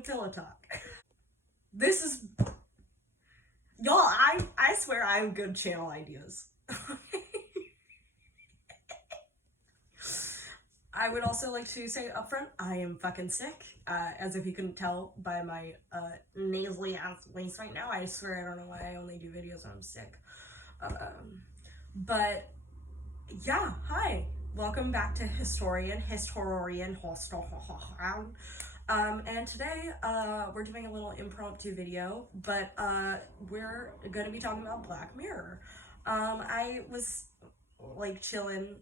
Matilda talk. This is, y'all, I swear I have good channel ideas. I would also like to say up front, I am fucking sick. As if you couldn't tell by my nasally ass voice right now. I swear I don't know why I only do videos when I'm sick. But yeah, hi. Welcome back to Historian. And today we're doing a little impromptu video, but we're gonna be talking about Black Mirror. I was like chilling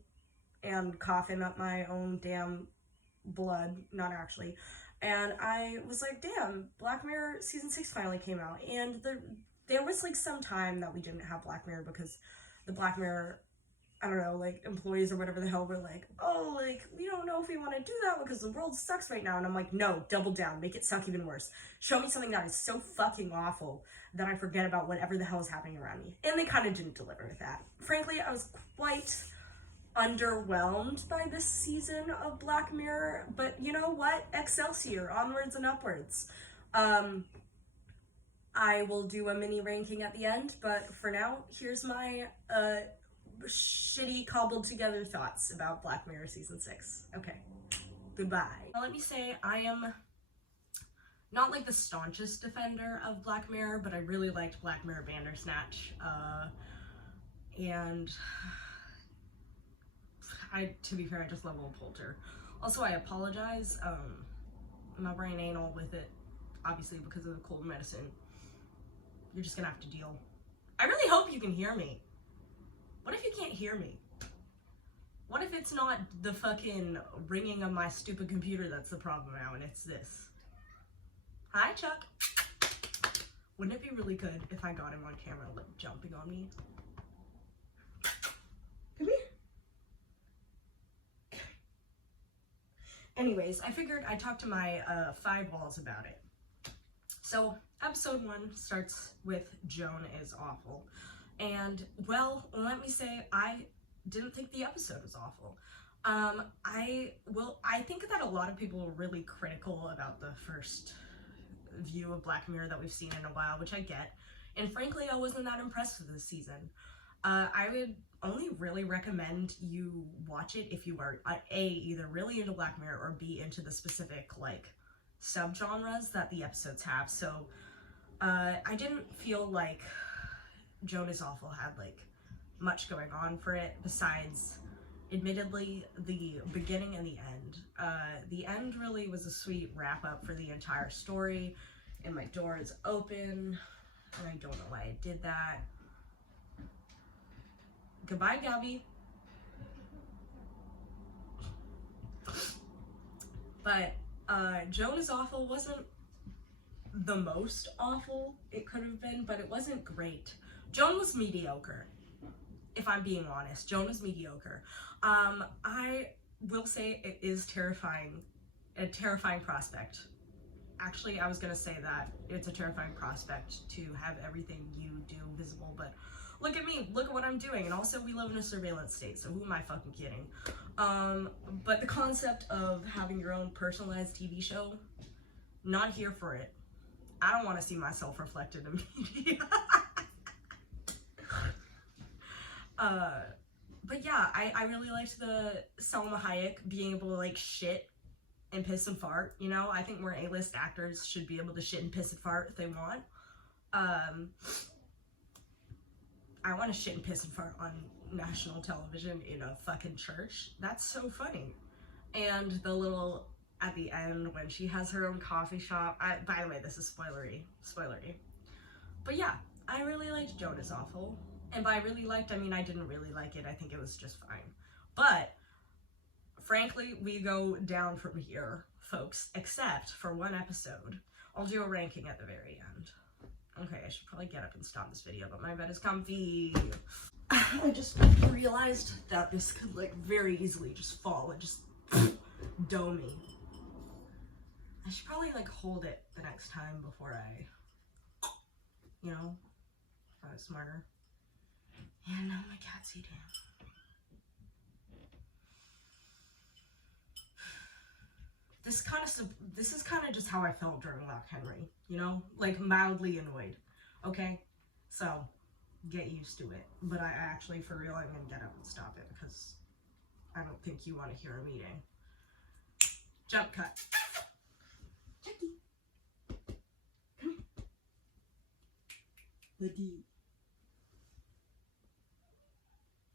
and coughing up my own damn blood, not actually, and I was like, damn, Black Mirror season 6 finally came out, and there was like some time that we didn't have Black Mirror because the Black Mirror, I don't know, like employees or whatever the hell were like, oh, like we don't know if we want to do that because the world sucks right now. And I'm like, no, double down, make it suck even worse. Show me something that is so fucking awful that I forget about whatever the hell is happening around me. And they kind of didn't deliver with that. Frankly, I was quite underwhelmed by this season of Black Mirror, but you know what? Excelsior, onwards and upwards. I will do a mini ranking at the end, but for now, here's my shitty cobbled together thoughts about Black Mirror season 6. Okay, goodbye. Now, let me say I am not like the staunchest defender of Black Mirror, but I really liked Black Mirror Bandersnatch, and to be fair, I just love Will Poulter. Also, I apologize, my brain ain't all with it, obviously because of the cold medicine. You're just gonna have to deal. I really hope you can hear me. What if you can't hear me? What if it's not the fucking ringing of my stupid computer that's the problem now, and it's this? Hi, Chuck. Wouldn't it be really good if I got him on camera, like, jumping on me? Come here. Anyways, I figured I'd talk to my 5 walls about it. So, episode 1 starts with Joan is awful. And, well, let me say, I didn't think the episode was awful. I think that a lot of people were really critical about the first view of Black Mirror that we've seen in a while, which I get. And frankly, I wasn't that impressed with this season. I would only really recommend you watch it if you are A, either really into Black Mirror, or B, into the specific, like, subgenres that the episodes have. So, I didn't feel like Joan is Awful had, like, much going on for it besides, admittedly, the beginning and the end. The end really was a sweet wrap-up for the entire story, and my door is open, and I don't know why I did that. Goodbye, Gabby. But Joan is Awful wasn't the most awful it could have been, but it wasn't great. Joan was mediocre, if I'm being honest. Joan was mediocre. I will say it is a terrifying prospect. Actually, I was gonna say that it's a terrifying prospect to have everything you do visible, but look at me, look at what I'm doing. And also, we live in a surveillance state, so who am I fucking kidding? But the concept of having your own personalized TV show, not here for it. I don't want to see myself reflected in media. But yeah, I really liked the Salma Hayek being able to, like, shit and piss and fart, you know? I think more A-list actors should be able to shit and piss and fart if they want. I want to shit and piss and fart on national television in a fucking church. That's so funny. And the little, at the end, when she has her own coffee shop. By the way, this is spoilery. But yeah, I really liked Joan is Awful. And by really liked, I mean I didn't really like it. I think it was just fine. But, frankly, we go down from here, folks, except for one episode. I'll do a ranking at the very end. Okay, I should probably get up and stop this video, but my bed is comfy. I just realized that this could, like, very easily just fall and just dome me. I should probably, like, hold it the next time before I, you know, if I was smarter. And now my cat's eating. this is kind of just how I felt during Lock Henry, you know, like mildly annoyed. Okay, so get used to it. But I actually, for real, I'm gonna get up and stop it because I don't think you want to hear a meeting. Jump cut. Jackie, come here. Buddy.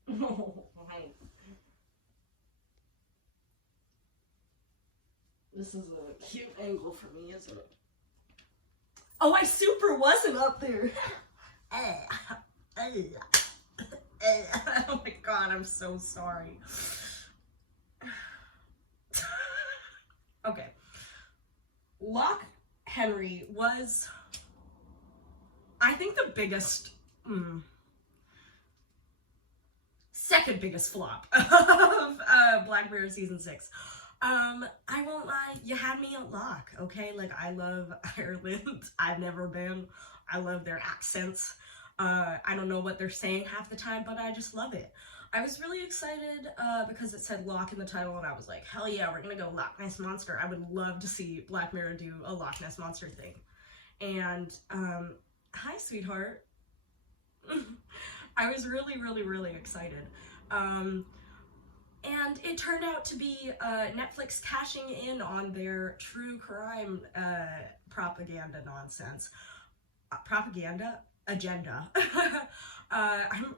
Oh, this is a cute angle for me, isn't it? Oh, I super wasn't up there. Oh my god, I'm so sorry. Okay. Lock Henry was, I think, the biggest, second biggest flop of Black Mirror Season 6. I won't lie, you had me at Lock, okay? Like, I love Ireland. I've never been. I love their accents. I don't know what they're saying half the time, but I just love it. I was really excited because it said Lock in the title, and I was like, hell yeah, we're gonna go Loch Ness Monster. I would love to see Black Mirror do a Loch Ness Monster thing. And, hi, sweetheart. I was really, really, really excited. And it turned out to be Netflix cashing in on their true crime propaganda nonsense. Propaganda? Agenda.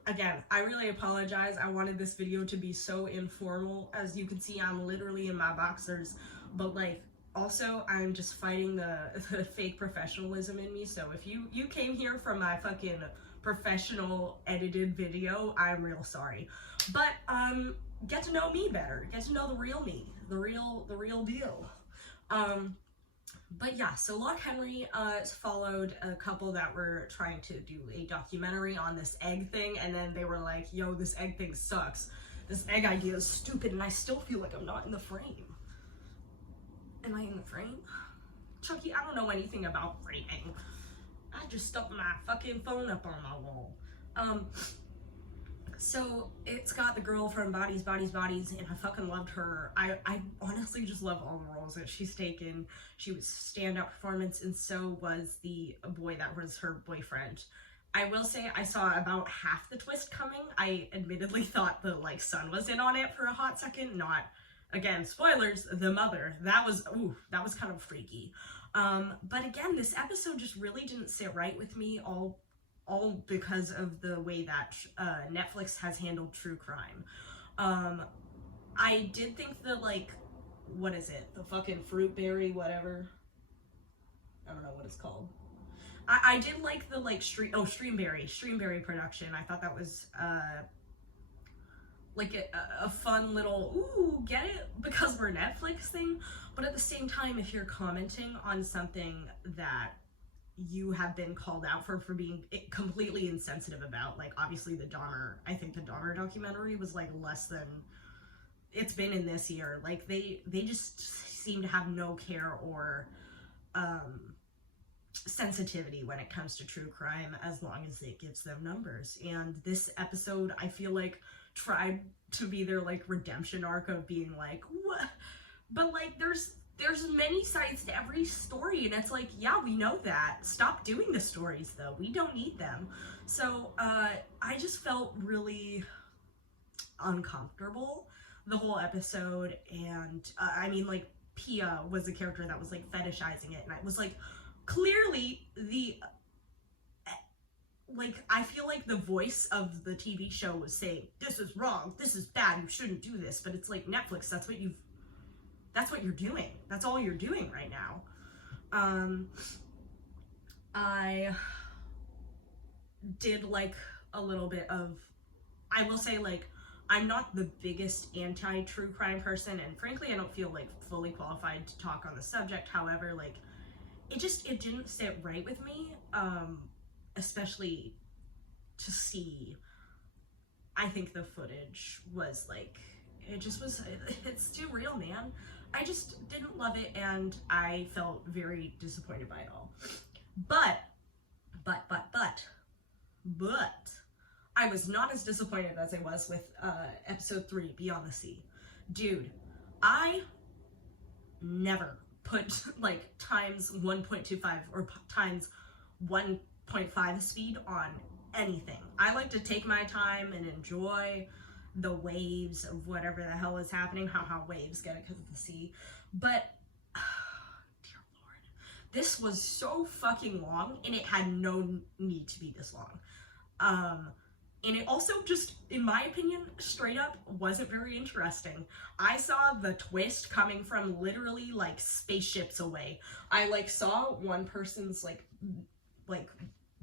Again, I really apologize. I wanted this video to be so informal. As you can see, I'm literally in my boxers. But, like, also, I'm just fighting the fake professionalism in me. So if you came here from my fucking professional edited video, I'm real sorry. But, get to know me better. Get to know the real me. The real deal. But yeah, so Lock Henry followed a couple that were trying to do a documentary on this egg thing, and then they were like, yo, this egg thing sucks. This egg idea is stupid, and I still feel like I'm not in the frame. Am I in the frame? Chucky, I don't know anything about framing. I just stuck my fucking phone up on my wall. So it's got the girl from Bodies, and I fucking loved her. I honestly just love all the roles that she's taken. She was standout performance, and so was the boy that was her boyfriend. I will say I saw about half the twist coming. I admittedly thought the son was in on it for a hot second. Not, again, spoilers, the mother. That was kind of freaky. But again, this episode just really didn't sit right with me, all because of the way that Netflix has handled true crime. I did think the, what is it? The fucking fruitberry whatever. I don't know what it's called. I did like the, Streamberry production. I thought that was, a fun little, ooh, get it? Because we're Netflix thing. But at the same time, if you're commenting on something that you have been called out for being completely insensitive about, obviously I think the Dahmer documentary was less than it's been in this year. They just seem to have no care or sensitivity when it comes to true crime, as long as it gives them numbers. And this episode, I feel like, tried to be their redemption arc of being what, but there's many sides to every story, and it's yeah, we know that. Stop doing the stories, though. We don't need them. So, I just felt really uncomfortable the whole episode, and, Pia was the character that was, fetishizing it, and I was, clearly the, I feel like the voice of the TV show was saying, this is wrong, this is bad, you shouldn't do this, but it's Netflix, that's what you're doing. That's all you're doing right now. I did a little bit of, I will say I'm not the biggest anti-true crime person, and frankly I don't feel fully qualified to talk on the subject. However, it didn't sit right with me, especially to see. I think the footage was it's too real, man. I just didn't love it, and I felt very disappointed by it all. But, I was not as disappointed as I was with episode 3, Beyond the Sea. Dude, I never put like times 1.25 or times 1.5 speed on anything. I like to take my time and enjoy the waves of whatever the hell is happening. How waves get it because of the sea. But dear Lord, this was so fucking long, and it had no need to be this long. And it also just, in my opinion, straight up wasn't very interesting. I saw the twist coming from literally like spaceships away. I like saw one person's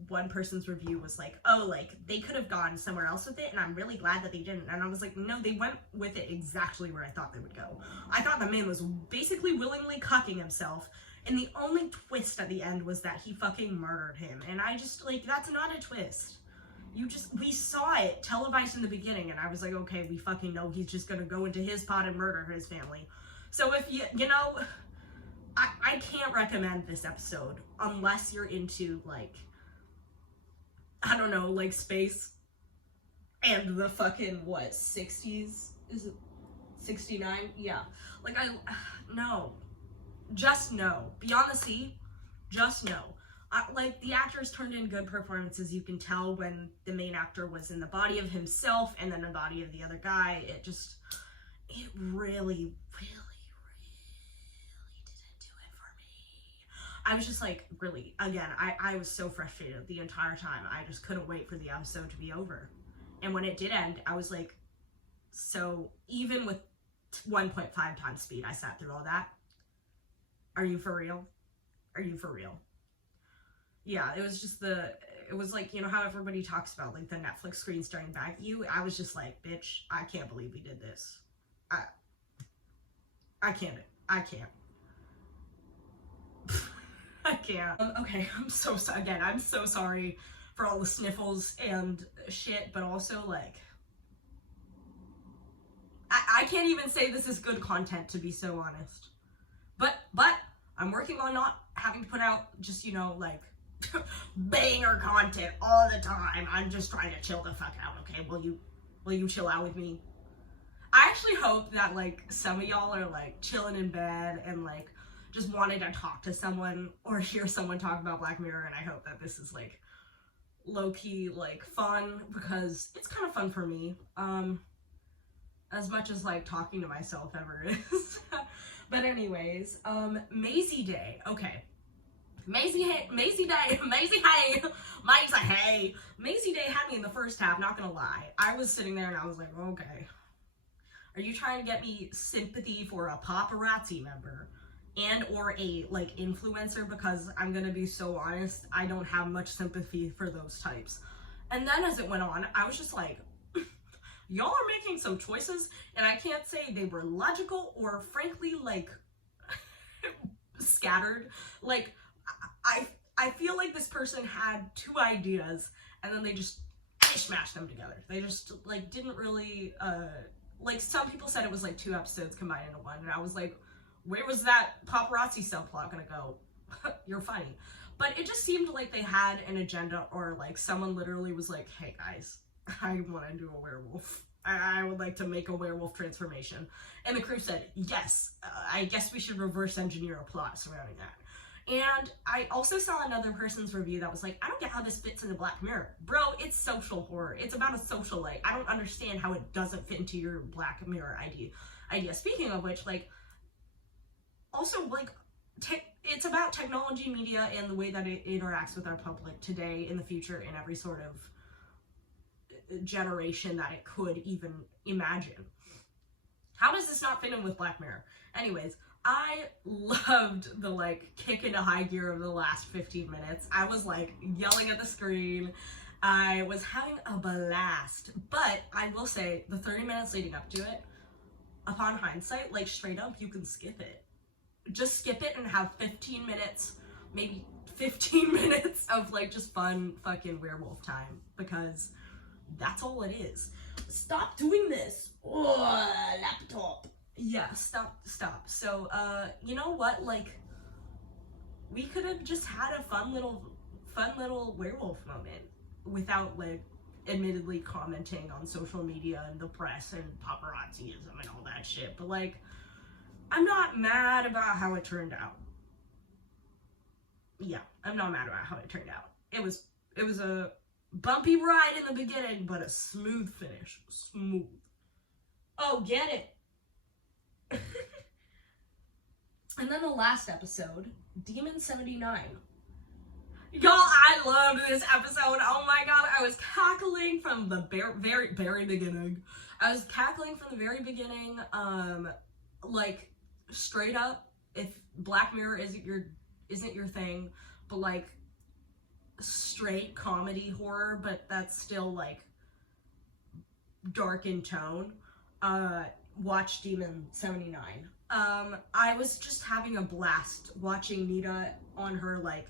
one person's review was like, oh, like they could have gone somewhere else with it, and I'm really glad that they didn't. And I was like, no, they went with it exactly where I thought they would go. I thought the man was basically willingly cucking himself, and the only twist at the end was that he fucking murdered him. And I just, like, that's not a twist. We saw it televised in the beginning, and I was like, okay, we fucking know he's just gonna go into his pot and murder his family. So if you know, I can't recommend this episode unless you're into, like, I don't know, like space and the fucking, what, 60s? Is it 69? Yeah. Like, no. Just no. Beyond the Sea, just no. Like, the actors turned in good performances. You can tell when the main actor was in the body of himself and then the body of the other guy. It really, really, really didn't do it for me. I was just like, really, again, I was so frustrated the entire time. I just couldn't wait for the episode to be over. And when it did end, I was like, so even with 1.5 times speed, I sat through all that. Are you for real? Are you for real? Yeah, it was just it was like, you know how everybody talks about like the Netflix screen staring back at you? I was just like, bitch, I can't believe we did this. I can't. I can't. Okay, I'm so sorry for all the sniffles and shit, but also like, I can't even say this is good content, to be so honest. But I'm working on not having to put out just, you know, like, banger content all the time. I'm just trying to chill the fuck out, okay? Will you chill out with me? I actually hope that, like, some of y'all are, like, chilling in bed and, like, just wanted to talk to someone or hear someone talk about Black Mirror, and I hope that this is, like, low-key, like, fun, because it's kind of fun for me, as much as, like, talking to myself ever is. But anyways, Maisie Day, okay. Maisie Day had me in the first half, not gonna lie. I was sitting there and I was like, okay, are you trying to get me sympathy for a paparazzi member and or a, like, influencer? Because I'm gonna be so honest, I don't have much sympathy for those types. And then as it went on, I was just like, y'all are making some choices, and I can't say they were logical or frankly, like, scattered. Like, I feel like this person had two ideas and then they just smashed them together. They just, like, didn't really, like, some people said it was like 2 episodes combined into one, and I was like, where was that paparazzi subplot gonna go? You're funny. But it just seemed like they had an agenda, or like someone literally was like, hey guys, I want to do a werewolf. I would like to make a werewolf transformation. And the crew said, yes, I guess we should reverse engineer a plot surrounding that. And I also saw another person's review that was like, I don't get how this fits into Black Mirror. Bro, it's social horror. It's about a socialite. I don't understand how it doesn't fit into your Black Mirror idea. Speaking of which, like, also, like, it's about technology, media, and the way that it interacts with our public today, in the future, in every sort of generation that it could even imagine. How does this not fit in with Black Mirror? Anyways, I loved the, like, kick into high gear of the last 15 minutes. I was, like, yelling at the screen. I was having a blast. But I will say, the 30 minutes leading up to it, upon hindsight, like, straight up, you can skip it. Just skip it and have 15 minutes, maybe 15 minutes of, like, just fun fucking werewolf time. Because that's all it is. Stop doing this. Oh, laptop. Yeah, stop. So, you know what, like, we could have just had a fun little werewolf moment without, like, admittedly commenting on social media and the press and paparazziism and all that shit. But, like, I'm not mad about how it turned out. Yeah, I'm not mad about how it turned out. It was a bumpy ride in the beginning, but a smooth finish. Smooth. Oh, get it. And then the last episode, Demon 79. Y'all, I loved this episode. Oh my god, I was cackling from the very beginning. I was cackling from the very beginning. Like, straight up, if Black Mirror isn't your thing, but like straight comedy horror, but that's still like dark in tone, watch Demon 79. I was just having a blast watching Nita on her like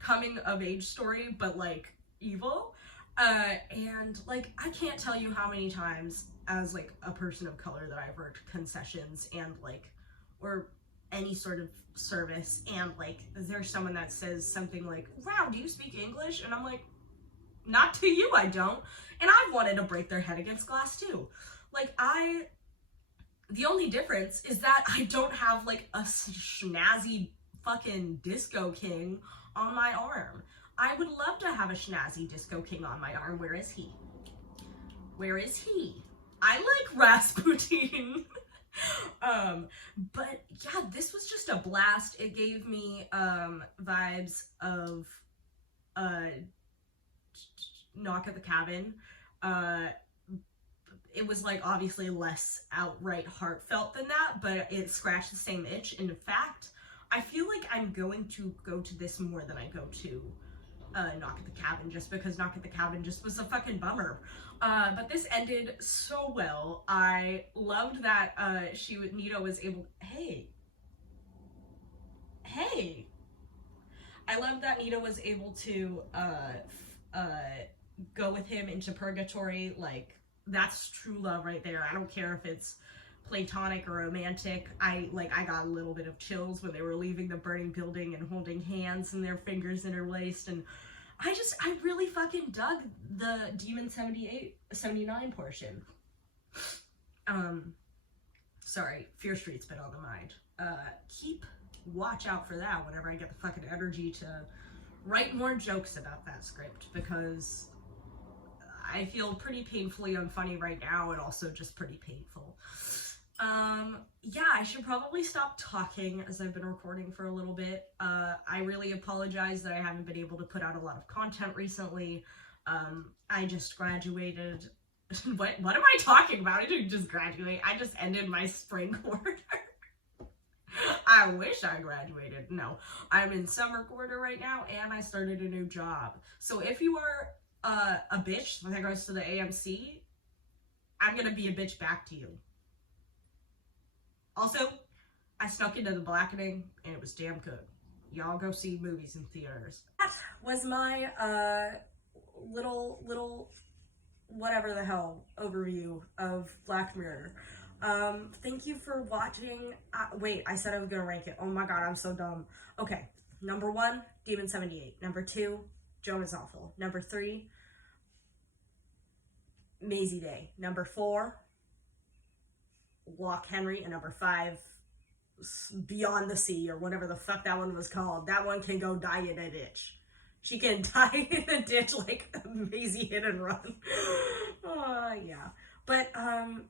coming of age story, but like evil. And like, I can't tell you how many times as like a person of color that I've worked concessions and like, or any sort of service, and like there's someone that says something like, wow, do you speak English? And I'm like, not to you, I don't. And I've wanted to break their head against glass too. Like, the only difference is that I don't have like a snazzy fucking disco king on my arm. I would love to have a snazzy disco king on my arm. Where is he? Where is he? I like Rasputin. But yeah, this was just a blast. It gave me vibes of Knock at the Cabin. It was like obviously less outright heartfelt than that, but it scratched the same itch. And in fact, I feel like I'm going to go to this more than I go to Knock at the Cabin, just because Knock at the Cabin just was a fucking bummer. But this ended so well. I loved that Nita was able, hey. I loved that Nita was able to go with him into purgatory. Like, that's true love right there. I don't care if it's platonic or romantic. I got a little bit of chills when they were leaving the burning building and holding hands and their fingers interlaced, and I really fucking dug the Demon 79 portion. Sorry, Fear Street's been on the mind. Watch out for that whenever I get the fucking energy to write more jokes about that script, because I feel pretty painfully unfunny right now, and also just pretty painful. Yeah, I should probably stop talking as I've been recording for a little bit. I really apologize that I haven't been able to put out a lot of content recently. I just graduated. What am I talking about? I didn't just graduate. I just ended my spring quarter. I wish I graduated. No, I'm in summer quarter right now, and I started a new job. So if you are a bitch with regards to the AMC, I'm gonna be a bitch back to you. Also, I snuck into The Blackening, and it was damn good. Y'all go see movies in theaters. That was my little whatever the hell overview of Black Mirror. Thank you for watching. Wait, I said I was gonna rank it. Oh my god, I'm so dumb. Okay, number 1, Demon 78. Number 2, Joan is Awful. Number 3, Maisie Day. Number 4, Lock Henry. And number 5, Beyond the Sea, or whatever the fuck that one was called. That one can go die in a ditch. She can die in a ditch like Maisie Hit and Run. Yeah. But,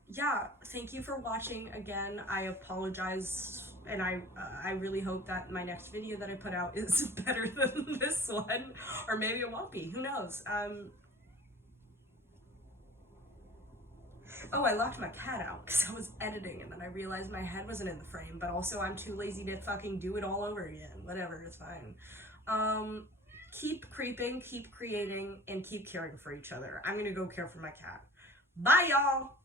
yeah, thank you for watching again. I apologize, and I really hope that my next video that I put out is better than this one. Or maybe it won't be. Who knows? Oh, I locked my cat out because I was editing, and then I realized my head wasn't in the frame, but also I'm too lazy to fucking do it all over again. Whatever, it's fine. Keep creeping, keep creating, and keep caring for each other. I'm gonna go care for my cat. Bye, y'all!